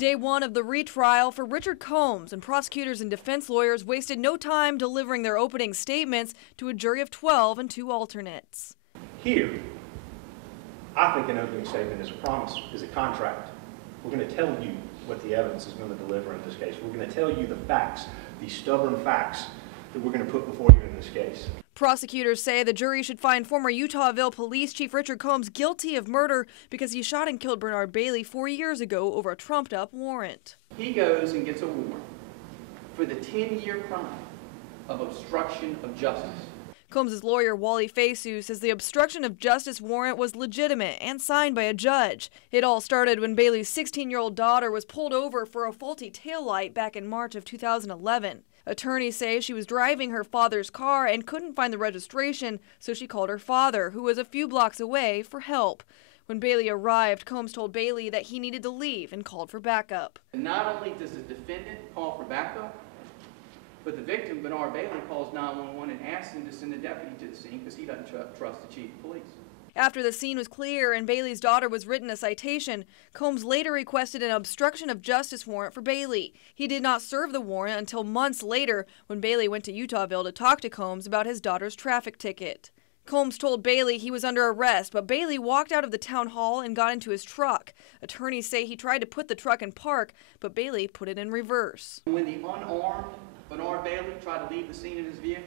Day one of the retrial for Richard Combs, and prosecutors and defense lawyers wasted no time delivering their opening statements to a jury of 12 and 2 alternates. Here, I think an opening statement is a promise, is a contract. We're going to tell you what the evidence is going to deliver in this case. We're going to tell you the facts, the stubborn facts that we're going to put before you in this case. Prosecutors say the jury should find former Utahville Police Chief Richard Combs guilty of murder because he shot and killed Bernard Bailey 4 years ago over a trumped-up warrant. He goes and gets a warrant for the 10-year crime of obstruction of justice. Combs' lawyer, Wally Fasu, says the obstruction of justice warrant was legitimate and signed by a judge. It all started when Bailey's 16-year-old daughter was pulled over for a faulty taillight back in March of 2011. Attorneys say she was driving her father's car and couldn't find the registration, so she called her father, who was a few blocks away, for help. When Bailey arrived, Combs told Bailey that he needed to leave and called for backup. Not only does the defendant call for backup, but the victim, Bernard Bailey, calls 911 and asks him to send a deputy to the scene because he doesn't trust the chief of police. After the scene was clear and Bailey's daughter was written a citation, Combs later requested an obstruction of justice warrant for Bailey. He did not serve the warrant until months later when Bailey went to Utahville to talk to Combs about his daughter's traffic ticket. Combs told Bailey he was under arrest, but Bailey walked out of the town hall and got into his truck. Attorneys say he tried to put the truck in park, but Bailey put it in reverse. When the unarmed Bernard Bailey tried to leave the scene in his vehicle,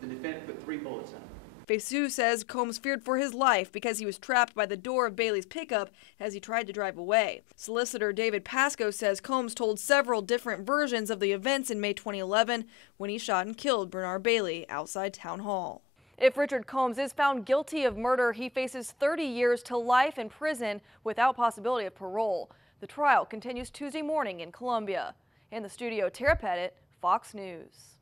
the defendant put 3 bullets in him. Fasu says Combs feared for his life because he was trapped by the door of Bailey's pickup as he tried to drive away. Solicitor David Pasco says Combs told several different versions of the events in May 2011 when he shot and killed Bernard Bailey outside Town Hall. If Richard Combs is found guilty of murder, he faces 30 years to life in prison without possibility of parole. The trial continues Tuesday morning in Columbia. In the studio, Tara Pettit, Fox News.